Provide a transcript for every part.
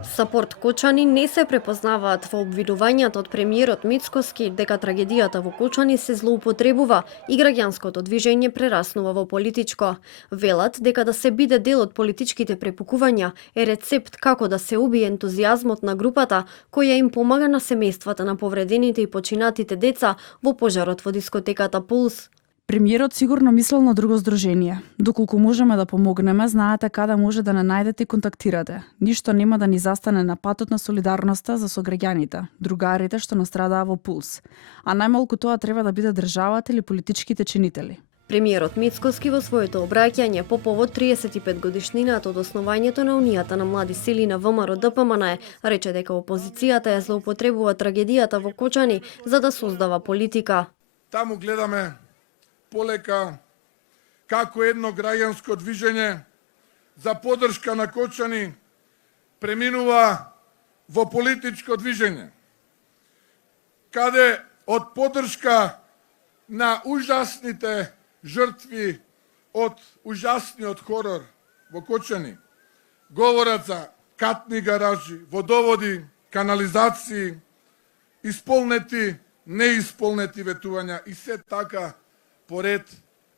Сапорт Кочани не се препознаваат во обвинувањата од премиерот Мицкоски дека трагедијата во Кочани се злоупотребува и граѓанското движење прераснува во политичко. Велат дека да се биде дел од политичките препукувања е рецепт како да се убие ентузијазмот на групата која им помага на семејствата на повредените и починатите деца во пожарот во дискотеката Пулс. Премиерот сигурно мислел на друго здружение. Доколку можеме да помогнеме, знаете каде може да не најдете и контактирате. Ништо нема да ни застане на патот на солидарноста за сограѓаните, другарите што настрадаа во Пулс. А најмалку тоа треба да биде државата или политичките чинители. Премиерот Мицкоски во своето обраќање по повод 35 годишнината од основањето на Унијата на млади сили на ВМРО ДПМН рече дека опозицијата ја злоупотребува трагедијата во Кочани за да создава политика. Таму гледаме полека како едно граѓанско движење за поддршка на Кочани преминува во политичко движење, каде од поддршка на ужасните жртви од ужасниот хорор во Кочани говорат за катни гаражи, водоводи, канализации, исполнети, неисполнети ветувања и се така поред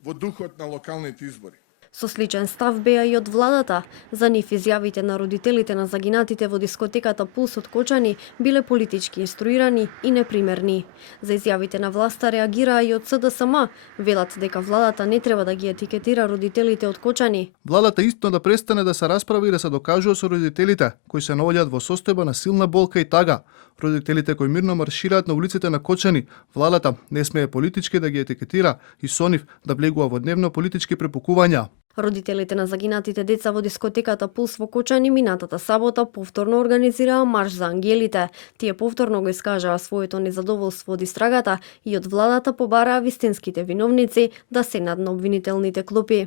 во духот на локалните избори. Со сличен став беа и од владата. За нив изјавите на родителите на загинатите во дискотеката Пулс од Кочани биле политички инструирани и непримерни. За изјавите на власта реагираа и од СДСМ. Велат дека владата не треба да ги етикетира родителите од Кочани. Владата исто да престане да се расправи и да се докажува со родителите, кои се наоѓаат во состојба на силна болка и тага. Родителите кои мирно маршираат на улиците на Кочани, владата не смее политички да ги етикетира и со нив да влегува во дневно политички препукувања. Родителите на загинатите деца во дискотеката Пулс во Кочани минатата сабота повторно организираа марш за ангелите. Тие повторно го искажаа своето незадоволство од истрагата и од владата побараа вистинските виновници да седнат на обвинителните клупи.